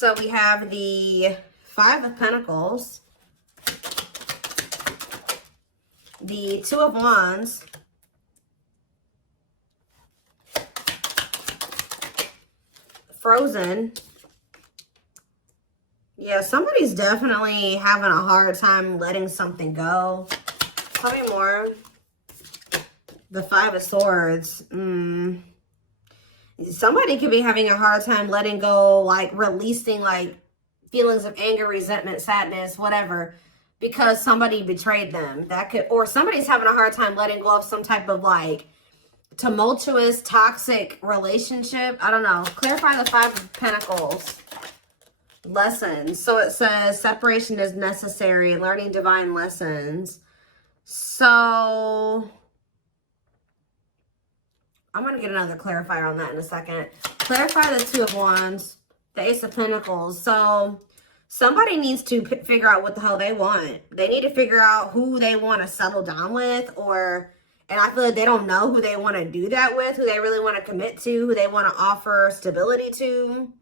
So we have the Five of Pentacles, the Two of Wands, Frozen. Yeah, somebody's definitely having a hard time letting something go. Tell me more. The Five of Swords. Somebody could be having a hard time letting go, like releasing like feelings of anger, resentment, sadness, whatever, because somebody betrayed them. That could, or somebody's having a hard time letting go of some type of like tumultuous, toxic relationship. I don't know. Clarify the Five of Pentacles. Lessons. So it says separation is necessary, learning divine lessons. So I'm going to get another clarifier on that in a second. Clarify the Two of Wands, the Ace of Pentacles. So somebody needs to figure out what the hell they want. They need to figure out who they want to settle down with, and I feel like they don't know who they want to do that with, who they really want to commit to, who they want to offer stability to.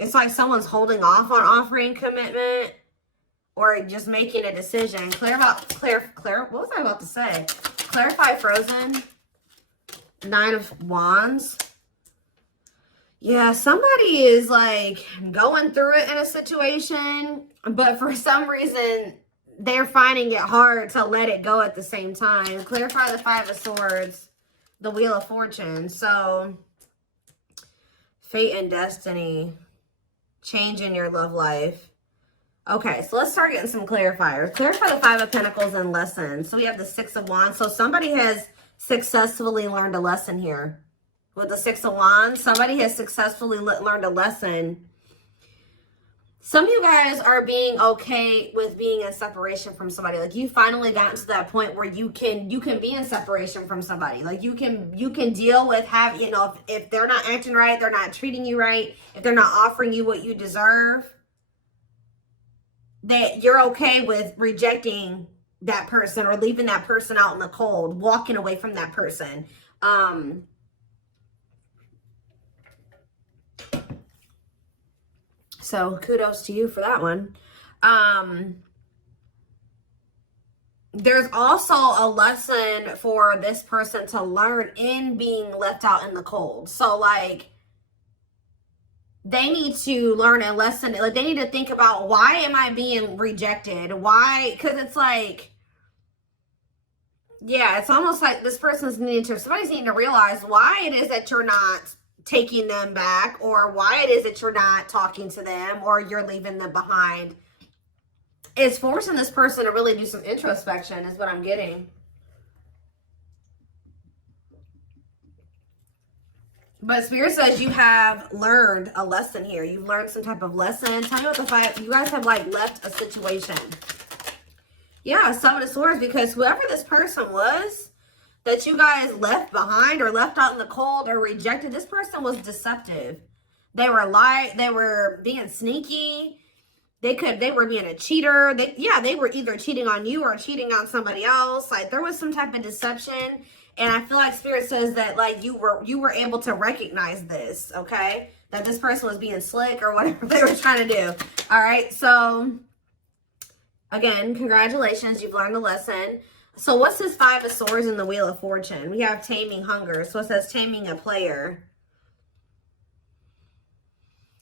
It's like someone's holding off on offering commitment or just making a decision. What was I about to say? Clarify Frozen. Nine of Wands. Yeah, somebody is like going through it in a situation, but for some reason they're finding it hard to let it go at the same time. Clarify the Five of Swords, the Wheel of Fortune. So fate and destiny, change in your love life. Okay, so let's start getting some clarifiers. Clarify the Five of Pentacles and lessons. So we have the Six of Wands. So somebody has successfully learned a lesson here. With the Six of Wands, somebody has successfully learned a lesson. Some of you guys are being okay with being in separation from somebody. Like you finally gotten to that point where you can be in separation from somebody. Like you can deal with if they're not acting right, they're not treating you right, if they're not offering you what you deserve, that you're okay with rejecting that person or leaving that person out in the cold, walking away from that person. So kudos to you for that one. There's also a lesson for this person to learn in being left out in the cold. So like they need to learn a lesson. Like they need to think about, why am I being rejected? Why? Because it's like, yeah, it's almost like this person's somebody's needing to realize why it is that you're not taking them back, or why it is that you're not talking to them, or you're leaving them behind. It's forcing this person to really do some introspection is what I'm getting. But Spirit says you have learned a lesson here. You've learned some type of lesson. Tell me what the Five, you guys have like left a situation. Yeah, Seven of Swords, because whoever this person was that you guys left behind or left out in the cold or rejected, this person was deceptive. They were being sneaky. They were being a cheater. They were either cheating on you or cheating on somebody else. Like there was some type of deception. And I feel like Spirit says that like you were able to recognize this, okay? That this person was being slick or whatever they were trying to do. All right, so again, congratulations, you've learned a lesson. So what's this Five of Swords in the Wheel of Fortune? We have taming hunger. So it says taming a player.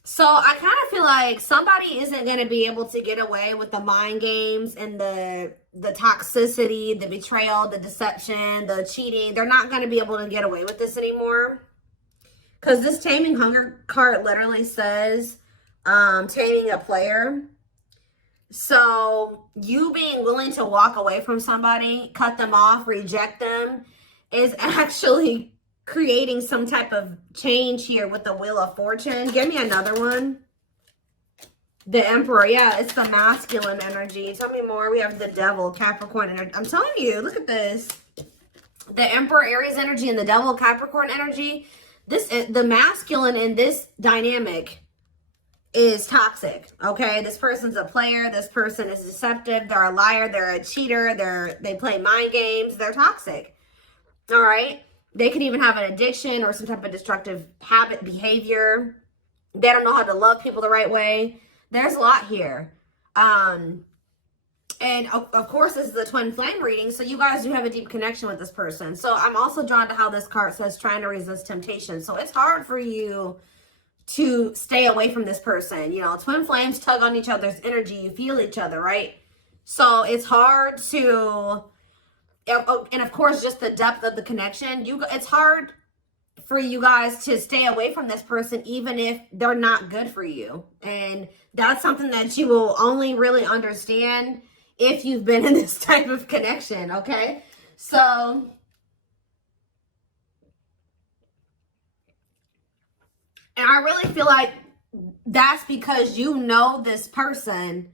So I kind of feel like somebody isn't going to be able to get away with the mind games and the toxicity, the betrayal, the deception, the cheating. They're not going to be able to get away with this anymore. Because this taming hunger card literally says taming a player. So you being willing to walk away from somebody, cut them off, reject them, is actually creating some type of change here with the Wheel of Fortune. Give me another one. The Emperor. Yeah, it's the masculine energy. Tell me more. We have the Devil, Capricorn energy. I'm telling you, look at this. The Emperor, Aries energy, and the Devil, Capricorn energy. The masculine in this dynamic is toxic, okay? This person's a player. This person is deceptive. They're a liar. They're a cheater. They play mind games. They're toxic. All right. They could even have an addiction or some type of destructive habit, behavior. They don't know how to love people the right way. There's a lot here. And of course, this is the twin flame reading, so you guys do have a deep connection with this person. So I'm also drawn to how this card says trying to resist temptation. So it's hard for you to stay away from this person. You know, twin flames tug on each other's energy. You feel each other, right? So it's hard to... And of course, just the depth of the connection. It's hard for you guys to stay away from this person, even if they're not good for you. And that's something that you will only really understand if you've been in this type of connection, okay? So, and I really feel like that's because you know this person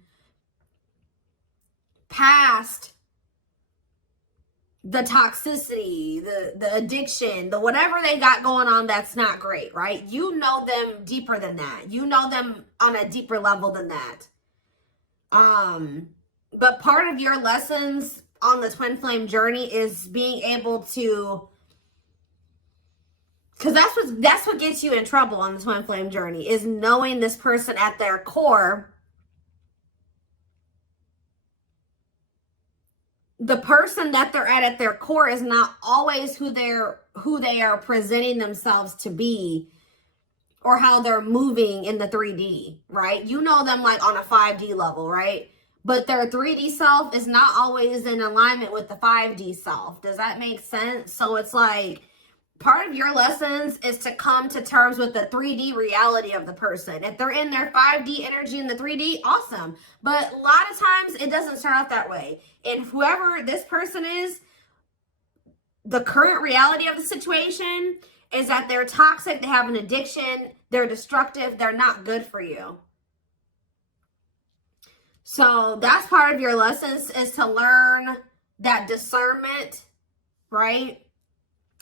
past the toxicity, the addiction, the whatever they got going on that's not great, right? You know them deeper than that. You know them on a deeper level than that. But part of your lessons on the twin flame journey is being able to, because that's what gets you in trouble on the twin flame journey, is knowing this person at their core. The person that they're at their core is not always who they are presenting themselves to be, or how they're moving in the 3D, right? You know them like on a 5D level, right? But their 3D self is not always in alignment with the 5D self. Does that make sense? So it's like part of your lessons is to come to terms with the 3D reality of the person. If they're in their 5D energy in the 3D, awesome. But a lot of times it doesn't start out that way. And whoever this person is, the current reality of the situation is that they're toxic, they have an addiction, they're destructive, they're not good for you. So that's part of your lessons, is to learn that discernment, right?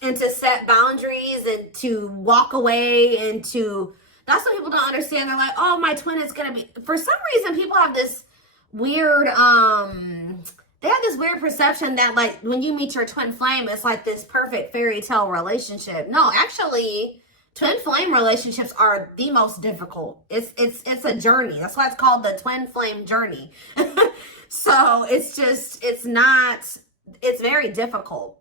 And to set boundaries and to walk away, and to, that's what people don't understand. They're like, oh, my twin is going to be, for some reason, people have this weird, they have this weird perception that like when you meet your twin flame, it's like this perfect fairy tale relationship. No, actually, twin flame relationships are the most difficult. It's a journey. That's why it's called the twin flame journey. So it's very difficult.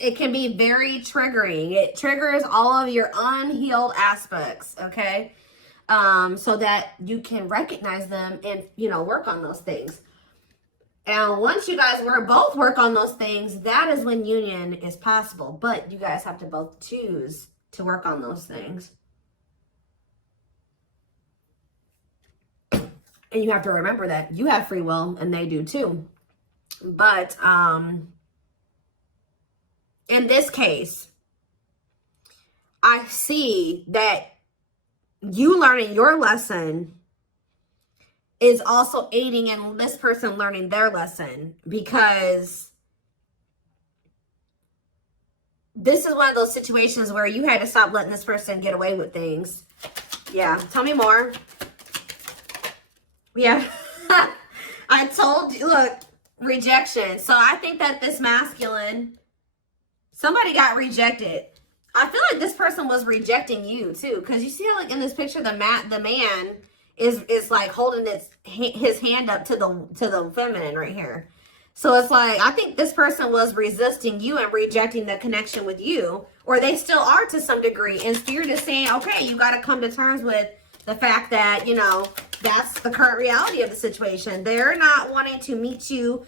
It can be very triggering. It triggers all of your unhealed aspects, okay? So that you can recognize them and, you know, work on those things. And once you guys both work on those things, that is when union is possible. But you guys have to both choose to work on those things. And you have to remember that you have free will and they do too. But, in this case, I see that you learning your lesson is also aiding in this person learning their lesson, because this is one of those situations where you had to stop letting this person get away with things. Yeah, tell me more. Yeah, I told you, look, rejection. So I think that this masculine, somebody got rejected. I feel like this person was rejecting you too, because you see how like in this picture the man is like holding his hand up to the feminine right here. So it's like I think this person was resisting you and rejecting the connection with you, or they still are to some degree. And Spirit is saying, okay, you got to come to terms with the fact that, you know, that's the current reality of the situation. They're not wanting to meet you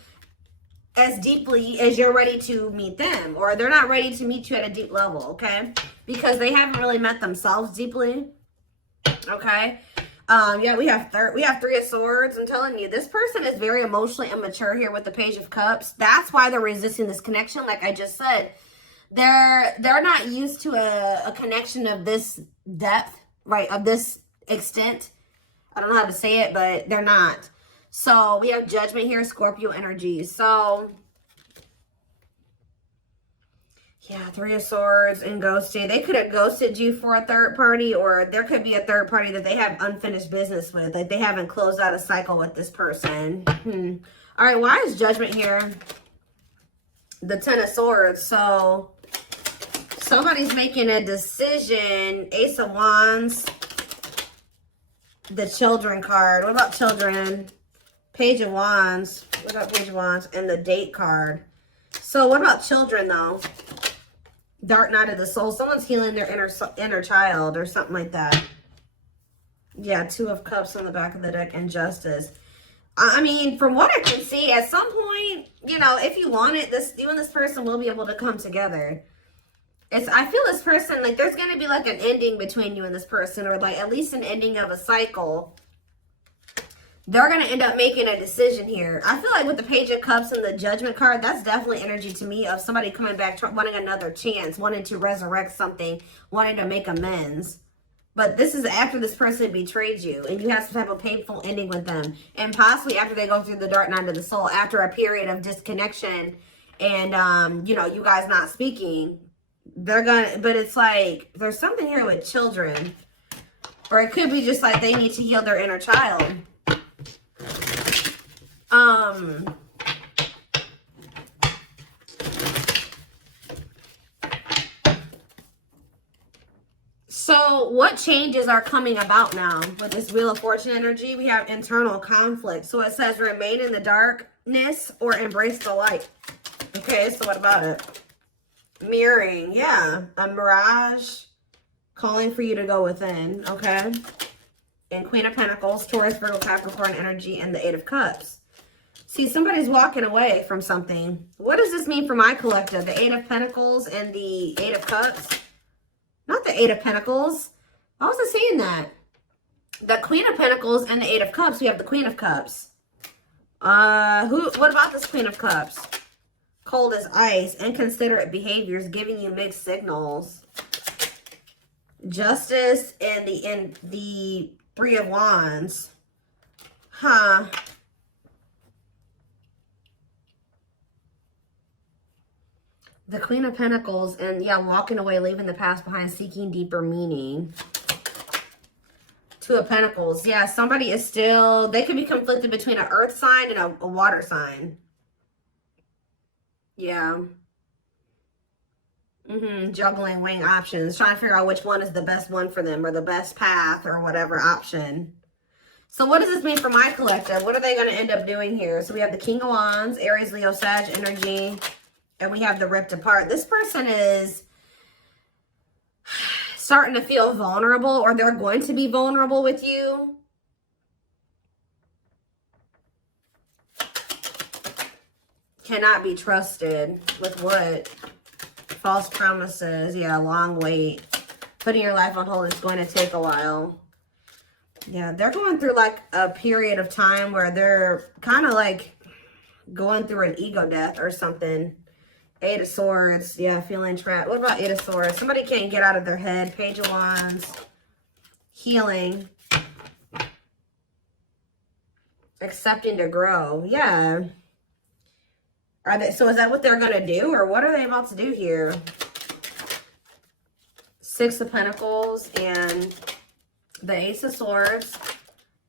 as deeply as you're ready to meet them, or they're not ready to meet you at a deep level, okay? Because they haven't really met themselves deeply, okay? Yeah, we have Three of Swords. I'm telling you, this person is very emotionally immature here with the Page of Cups. That's why they're resisting this connection. Like I just said, they're not used to a connection of this depth, right? Of this extent. I don't know how to say it, but they're not. So we have Judgment here, Scorpio energy. So Yeah, Three of Swords and ghosting. They could have ghosted you for a third party, or there could be a third party that they have unfinished business with. Like, they haven't closed out a cycle with this person. All right, why is Judgment here? The Ten of Swords. So, somebody's making a decision. Ace of Wands. The Children card. What about children? Page of Wands. What about Page of Wands? And the Date card. So, what about children, though? Dark Night of the Soul. Someone's healing their inner child or something like that. Yeah, Two of Cups on the back of the deck and Justice. I mean, from what I can see, at some point, you know, if you want it, you and this person will be able to come together. I feel this person, like, there's going to be, like, an ending between you and this person, or, like, at least an ending of a cycle. They're going to end up making a decision here. I feel like with the Page of Cups and the Judgment card, that's definitely energy to me of somebody coming back, wanting another chance, wanting to resurrect something, wanting to make amends. But this is after this person betrayed you, and you have some type of painful ending with them. And possibly after they go through the Dark Night of the Soul, after a period of disconnection and, you know, you guys not speaking. They're gonna, but it's like, there's something here with children. Or it could be just like they need to heal their inner child. So what changes are coming about now with this Wheel of Fortune energy? We have internal conflict. So it says remain in the darkness or embrace the light. Okay, so what about it? Mirroring, yeah. A mirage calling for you to go within, okay? And Queen of Pentacles, Taurus, Virgo, Capricorn energy, and the Eight of Cups. See, somebody's walking away from something. What does this mean for my collective? The Eight of Pentacles and the Eight of Cups? Not the Eight of Pentacles. Why was I saying that? The Queen of Pentacles and the Eight of Cups. We have the Queen of Cups. What about this Queen of Cups? Cold as ice, inconsiderate behaviors, giving you mixed signals. Justice and the Three of Wands. Huh. The Queen of Pentacles and, yeah, walking away, leaving the past behind, seeking deeper meaning. Two of Pentacles. Yeah, somebody is still, they could be conflicted between an earth sign and a water sign. Yeah. Juggling, weighing options. Trying to figure out which one is the best one for them or the best path or whatever option. So what does this mean for my collective? What are they going to end up doing here? So we have the King of Wands, Aries, Leo, Sag energy. And we have the Ripped Apart. This person is starting to feel vulnerable, or they're going to be vulnerable with you. Cannot be trusted with what? False promises. Yeah, long wait. Putting your life on hold is going to take a while. Yeah, they're going through like a period of time where they're kind of like going through an ego death or something. Eight of Swords. Yeah, feeling trapped. What about Eight of Swords? Somebody can't get out of their head. Page of Wands. Healing. Accepting to grow. Yeah. Are they, so is that what they're going to do? Or what are they about to do here? Six of Pentacles and the Ace of Swords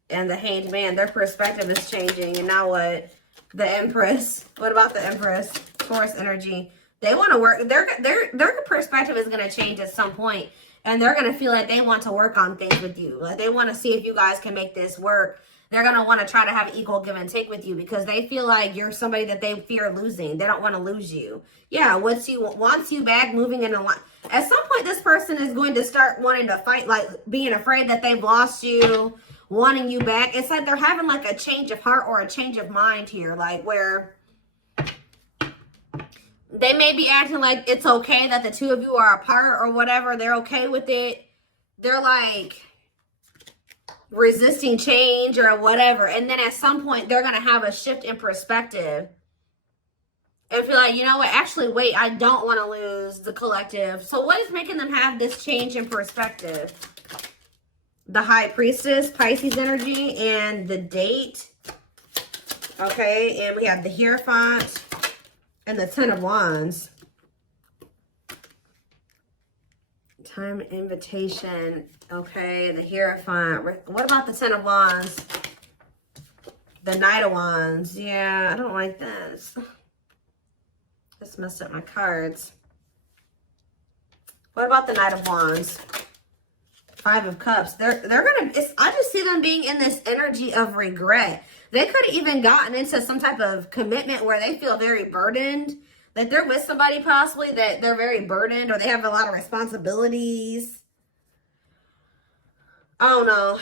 and the Hanged Man. Their perspective is changing. And now what? The Empress. What about the Empress? Taurus energy. They want to work. Their perspective is going to change at some point, and they're going to feel like they want to work on things with you. Like they want to see if you guys can make this work. They're going to want to try to have equal give and take with you because they feel like you're somebody that they fear losing. They don't want to lose you. Yeah, wants you back, moving in a line. At some point, this person is going to start wanting to fight, like being afraid that they've lost you, wanting you back. It's like they're having like a change of heart or a change of mind here, like where they may be acting like it's okay that the two of you are apart or whatever. They're okay with it. They're like resisting change or whatever. And then at some point, they're going to have a shift in perspective and feel like, you know what, actually, wait, I don't want to lose the collective. So what is making them have this change in perspective? The High Priestess, Pisces energy, and the Date. Okay, and we have the Hierophant and the Ten of Wands. Time invitation. Okay, the Hierophant. What about the Ten of Wands? The Knight of Wands. Yeah, I don't like this. Just messed up my cards. What about the Knight of Wands? Five of Cups. They're gonna, I just see them being in this energy of regret. They could have even gotten into some type of commitment where they feel very burdened. That they're with somebody possibly that they're very burdened, or they have a lot of responsibilities. I don't know.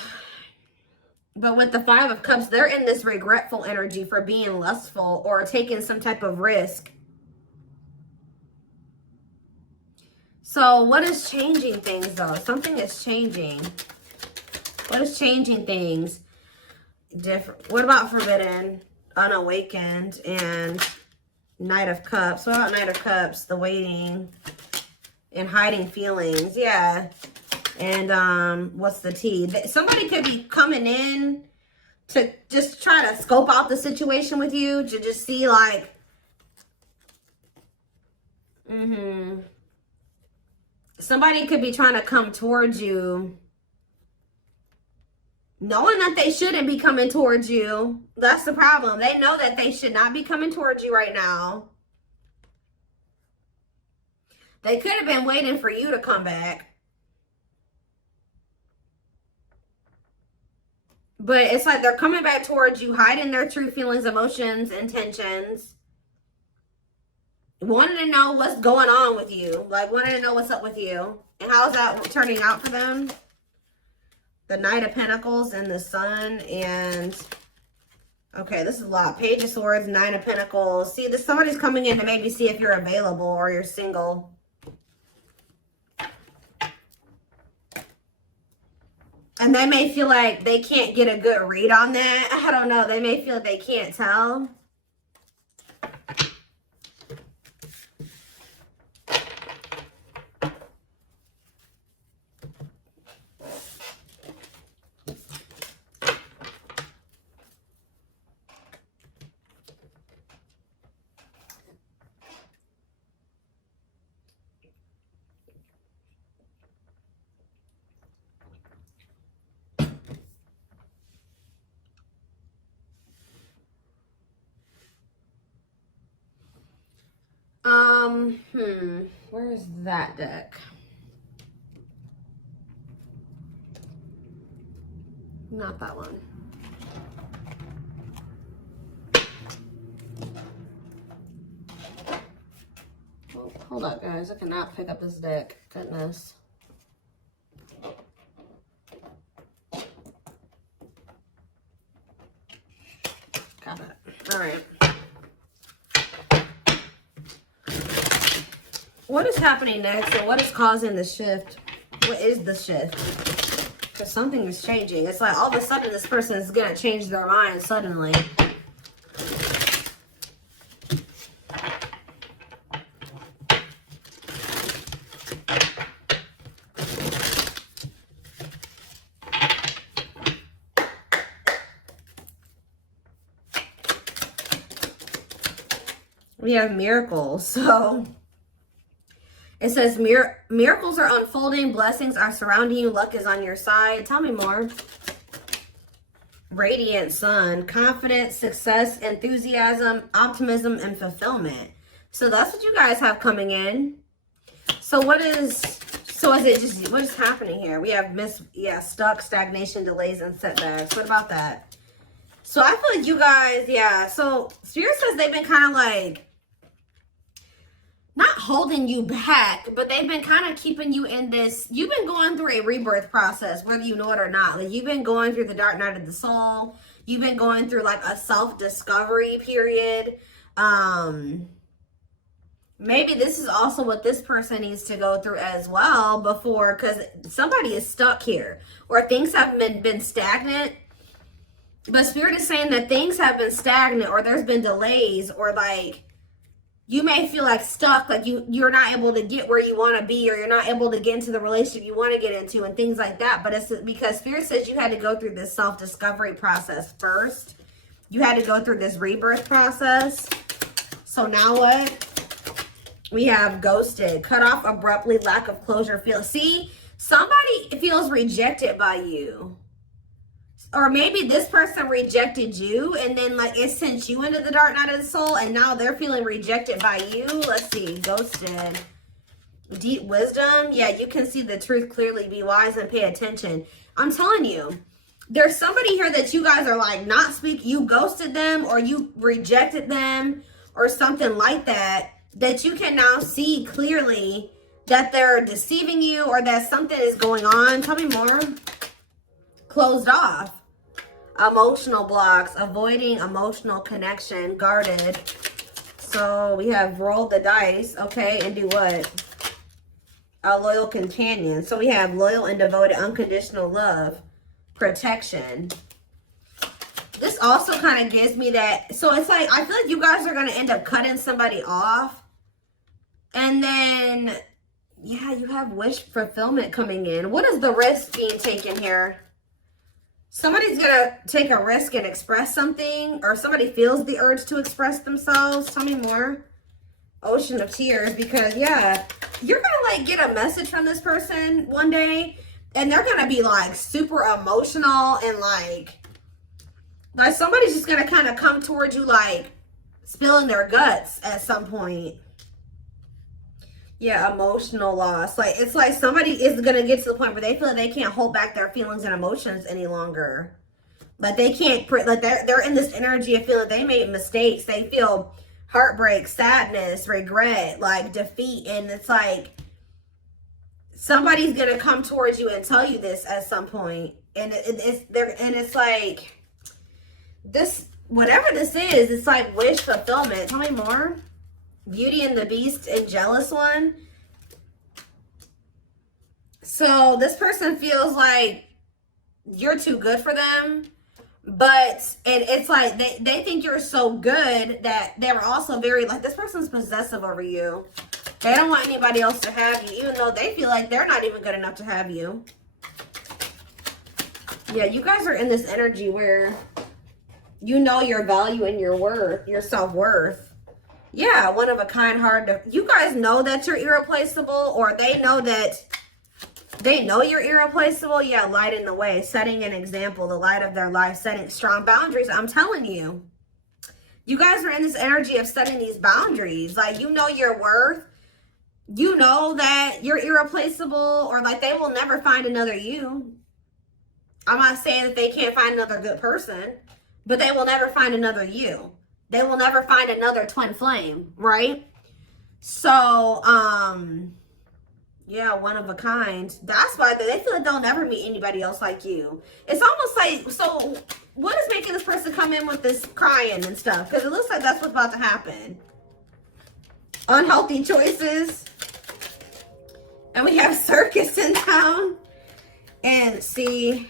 But with the Five of Cups, they're in this regretful energy for being lustful or taking some type of risk. So what is changing things though? Something is changing. What is changing things? Different. What about Forbidden, Unawakened, and Knight of Cups? What about Knight of Cups? The waiting and hiding feelings. Yeah. And what's the T? Somebody could be coming in to just try to scope out the situation with you, to just see like, somebody could be trying to come towards you knowing that they shouldn't be coming towards you. That's the problem. They know that they should not be coming towards you right now. They could have been waiting for you to come back. But it's like they're coming back towards you, hiding their true feelings, emotions, intentions. Wanting to know what's going on with you. Like, wanting to know what's up with you. And how's that turning out for them? The Knight of Pentacles and the Sun. And, okay, this is a lot. Page of Swords, Nine of Pentacles. See, somebody's coming in to maybe see if you're available or you're single. And they may feel like they can't get a good read on that. I don't know. They may feel like they can't tell. Where's that deck? Not that one. Oh, hold up, guys. I cannot pick up this deck. Goodness. Got it. All right. What is happening next, and what is causing the shift? What is the shift? Because something is changing. It's like all of a sudden this person is going to change their mind suddenly. We have miracles, so it says miracles are unfolding, blessings are surrounding you, luck is on your side. Tell me more. Radiant Sun, confidence, success, enthusiasm, optimism, and fulfillment. So that's what you guys have coming in. So what is happening here? We have stuck, stagnation, delays, and setbacks. What about that? So I feel like you guys, so Spirit says they've been kind of like, not holding you back, but they've been kind of keeping you in this. You've been going through a rebirth process, whether you know it or not. Like, you've been going through the dark night of the soul. You've been going through like a self-discovery period. Maybe this is also what this person needs to go through as well before, because somebody is stuck here, or things have been stagnant. But Spirit is saying that things have been stagnant, or there's been delays, or like, you may feel like stuck, like you're not able to get where you want to be, or you're not able to get into the relationship you want to get into and things like that. But it's because Spirit says you had to go through this self-discovery process first. You had to go through this rebirth process. So now what? We have ghosted, cut off abruptly, lack of closure. See, somebody feels rejected by you. Or maybe this person rejected you and then like it sent you into the dark night of the soul and now they're feeling rejected by you. Let's see, ghosted. Deep wisdom. Yeah, you can see the truth clearly. Be wise and pay attention. I'm telling you, there's somebody here that you guys are like not speak. You ghosted them or you rejected them or something like that. That you can now see clearly that they're deceiving you or that something is going on. Tell me more. Closed off. Emotional blocks, avoiding emotional connection, guarded. So we have rolled the dice, okay, and do what? A loyal companion. So we have loyal and devoted, unconditional love, protection. This also kind of gives me that. So it's like, I feel like you guys are going to end up cutting somebody off. And then, yeah, you have wish fulfillment coming in. What is the risk being taken here? Somebody's going to take a risk and express something, or somebody feels the urge to express themselves. Tell me more. Ocean of tears, because, yeah, you're going to, like, get a message from this person one day, and they're going to be, like, super emotional, and, like somebody's just going to kind of come towards you, like, spilling their guts at some point. Yeah, emotional loss. Like, it's like somebody is going to get to the point where they feel like they can't hold back their feelings and emotions any longer. Like, they can't, like, they're in this energy of feeling they made mistakes. They feel heartbreak, sadness, regret, like, defeat. And it's like, somebody's going to come towards you and tell you this at some point. And it's like, this, whatever this is, it's like wish fulfillment. Tell me more. Beauty and the Beast and Jealous One. So this person feels like you're too good for them, but it's like they think you're so good that they're also very, like, this person's possessive over you. They don't want anybody else to have you, even though they feel like they're not even good enough to have you. Yeah, you guys are in this energy where you know your value and your worth, your self-worth. Yeah, one of a kind, hard to, you guys know that you're irreplaceable, or they know you're irreplaceable. Yeah, light in the way, setting an example, the light of their life, setting strong boundaries. I'm telling you, you guys are in this energy of setting these boundaries. Like, you know your worth. You know that you're irreplaceable, or like they will never find another you. I'm not saying that they can't find another good person, but they will never find another you. They will never find another twin flame, right? So, yeah, one of a kind. That's why they feel like they'll never meet anybody else like you. It's almost like, so what is making this person come in with this crying and stuff? Because it looks like that's what's about to happen. Unhealthy choices. And we have circus in town. And see,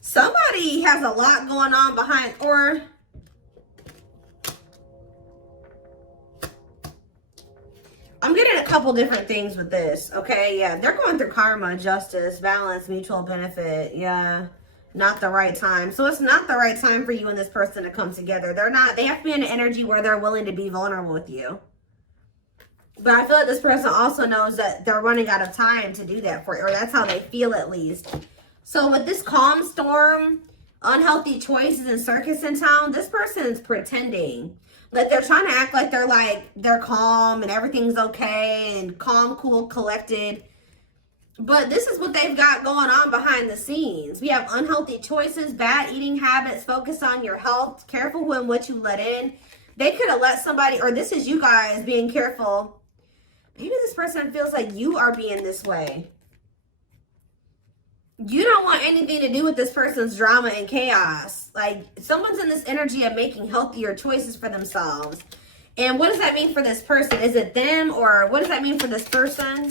somebody has a lot going on behind, or I'm getting a couple different things with this, okay? Yeah, they're going through karma, justice, balance, mutual benefit. Yeah, not the right time. So it's not the right time for you and this person to come together. They have to be in an energy where they're willing to be vulnerable with you. But I feel like this person also knows that they're running out of time to do that for you, or that's how they feel at least. So with this calm storm, unhealthy choices, and circus in town, this person is pretending. Like, they're trying to act like they're calm and everything's okay and calm, cool, collected. But this is what they've got going on behind the scenes. We have unhealthy choices, bad eating habits, focus on your health, careful when what you let in. They could have let somebody, or this is you guys being careful. Maybe this person feels like you are being this way. You don't want anything to do with this person's drama and chaos. Like, someone's in this energy of making healthier choices for themselves. And what does that mean for this person? Is it them, or what does that mean for this person?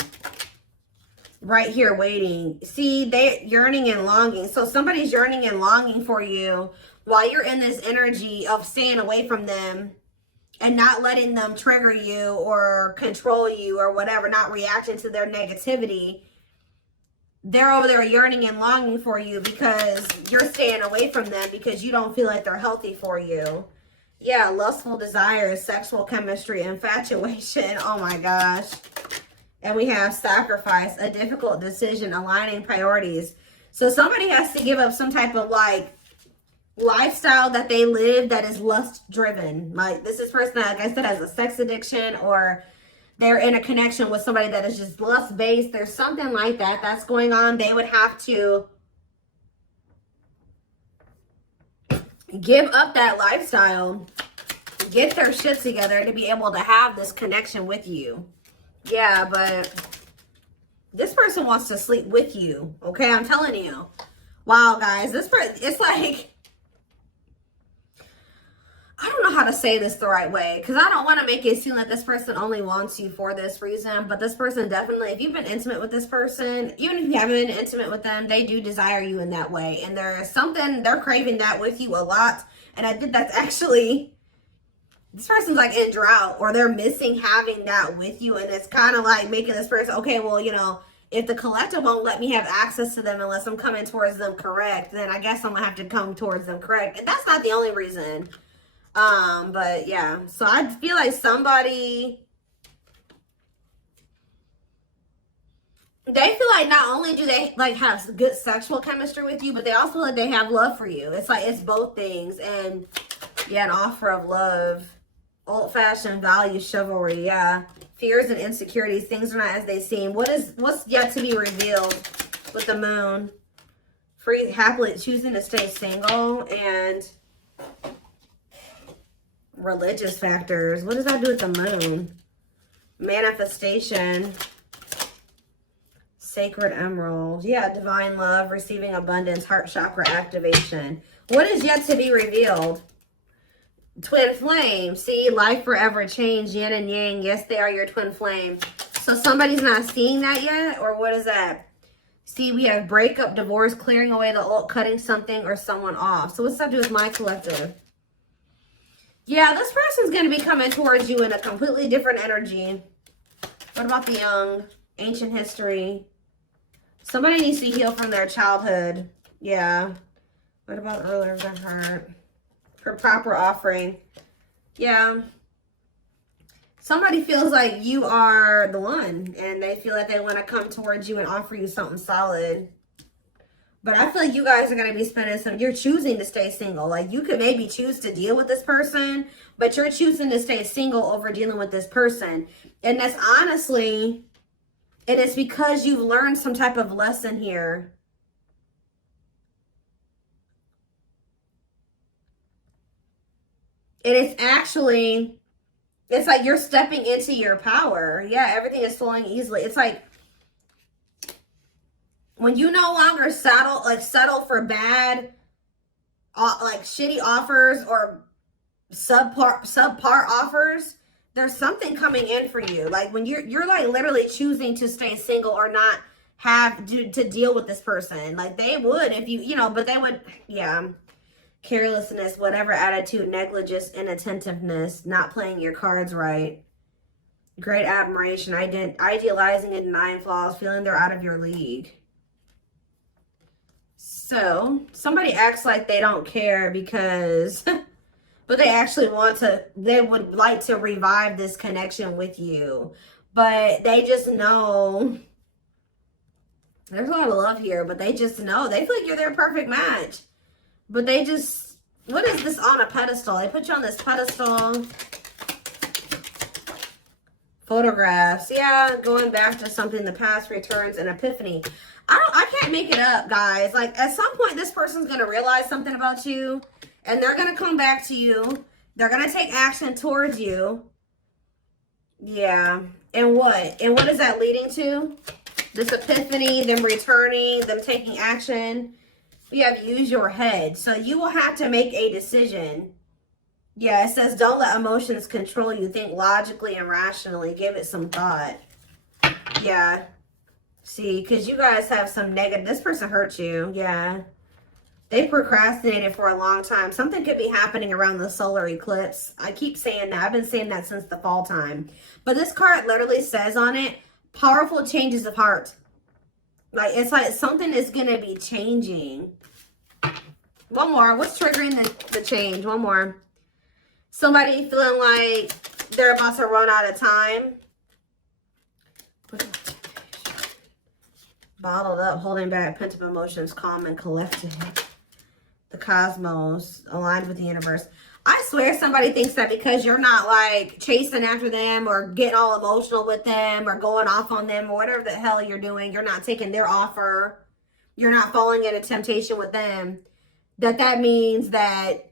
Right here, waiting. See, they're yearning and longing. So somebody's yearning and longing for you while you're in this energy of staying away from them and not letting them trigger you or control you or whatever, not reacting to their negativity. They're over there yearning and longing for you because you're staying away from them because you don't feel like they're healthy for you. Yeah, lustful desires, sexual chemistry, infatuation. Oh my gosh. And we have sacrifice, a difficult decision, aligning priorities. So somebody has to give up some type of like lifestyle that they live that is lust driven. Like this is person that, like I said, has a sex addiction, or they're in a connection with somebody that is just lust based. There's something like that that's going on. They would have to give up that lifestyle, get their shit together to be able to have this connection with you. Yeah, but this person wants to sleep with you. Okay, I'm telling you. Wow, guys, this person, it's like, I don't know how to say this the right way, because I don't want to make it seem like this person only wants you for this reason, but this person definitely, if you've been intimate with this person, even if you haven't been intimate with them, they do desire you in that way. And there's something, they're craving that with you a lot. And I think that's actually, this person's like in drought, or they're missing having that with you. And it's kind of like making this person, okay, well, you know, if the collective won't let me have access to them unless I'm coming towards them correct, then I guess I'm gonna have to come towards them correct. And that's not the only reason. But yeah, so I feel like somebody, they feel like not only do they like have good sexual chemistry with you, but they also feel like they have love for you. It's like, it's both things. And yeah, an offer of love, old-fashioned value, chivalry. Yeah, fears and insecurities, things are not as they seem. What's yet to be revealed with the moon? Free, happily choosing to stay single, and religious factors. What does that do with the moon? Manifestation, sacred emerald. Yeah, divine love, receiving abundance, heart chakra activation. What is yet to be revealed? Twin flame. See, life forever change, yin and yang. Yes, they are your twin flame. So somebody's not seeing that yet, or what is that? See, we have breakup, divorce, clearing away the old, cutting something or someone off. So what's that do with my collective? Yeah, this person's going to be coming towards you in a completely different energy. What about the young? Ancient history. Somebody needs to heal from their childhood. Yeah. What about earlier than hurt? For proper offering. Yeah. Somebody feels like you are the one, and they feel like they want to come towards you and offer you something solid. But I feel like you guys are going to be spending you're choosing to stay single. Like, you could maybe choose to deal with this person, but you're choosing to stay single over dealing with this person. And that's honestly, and it's because you've learned some type of lesson here. And it's actually, it's like you're stepping into your power. Yeah, everything is flowing easily. It's like, when you no longer settle for bad, like shitty offers or subpar offers, there's something coming in for you. Like when you're like literally choosing to stay single or not have to deal with this person. Like they would if you know, but they would, yeah. Carelessness, whatever attitude, negligence, inattentiveness, not playing your cards right. Great admiration, idealizing and denying flaws, feeling they're out of your league. So somebody acts like they don't care because, but they actually they would like to revive this connection with you. But they just know, there's a lot of love here, but they just know, they feel like you're their perfect match. But they just, what is this on a pedestal? They put you on this pedestal. Photographs. Yeah, going back to something, the past returns, an epiphany. I can't make it up, guys. Like, at some point, this person's going to realize something about you, and they're going to come back to you. They're going to take action towards you. Yeah. And what? And what is that leading to? This epiphany, them returning, them taking action. You have used your head. So you will have to make a decision. Yeah, it says don't let emotions control you. Think logically and rationally. Give it some thought. Yeah. See, because you guys have some negative, this person hurt you. Yeah. They procrastinated for a long time. Something could be happening around the solar eclipse. I keep saying that. I've been saying that since the fall time. But this card literally says on it, powerful changes of heart. Like, it's like something is going to be changing. One more. What's triggering the change? One more. Somebody feeling like they're about to run out of time. Bottled up, holding back, pent up emotions, calm and collected. The cosmos, aligned with the universe. I swear somebody thinks that because you're not like chasing after them or getting all emotional with them or going off on them or whatever the hell you're doing, you're not taking their offer, you're not falling into temptation with them, that means that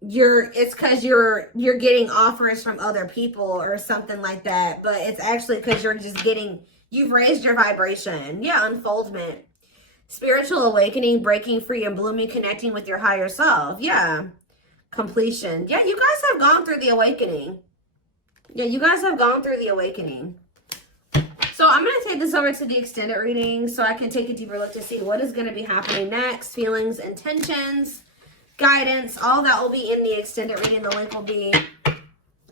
it's because you're getting offers from other people or something like that. But it's actually because you're just you've raised your vibration. Yeah, unfoldment. Spiritual awakening, breaking free and blooming, connecting with your higher self. Yeah. Completion. Yeah, you guys have gone through the awakening. Yeah, you guys have gone through the awakening. So I'm going to take this over to the extended reading so I can take a deeper look to see what is going to be happening next. Feelings, intentions, guidance, all that will be in the extended reading. The link will be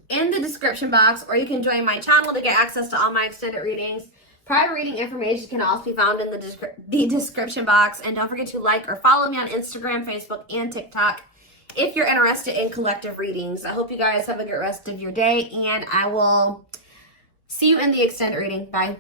in the description box, or you can join my channel to get access to all my extended readings. Private reading information can also be found in the description box. And don't forget to like or follow me on Instagram, Facebook, and TikTok if you're interested in collective readings. I hope you guys have a good rest of your day, and I will see you in the extended reading. Bye.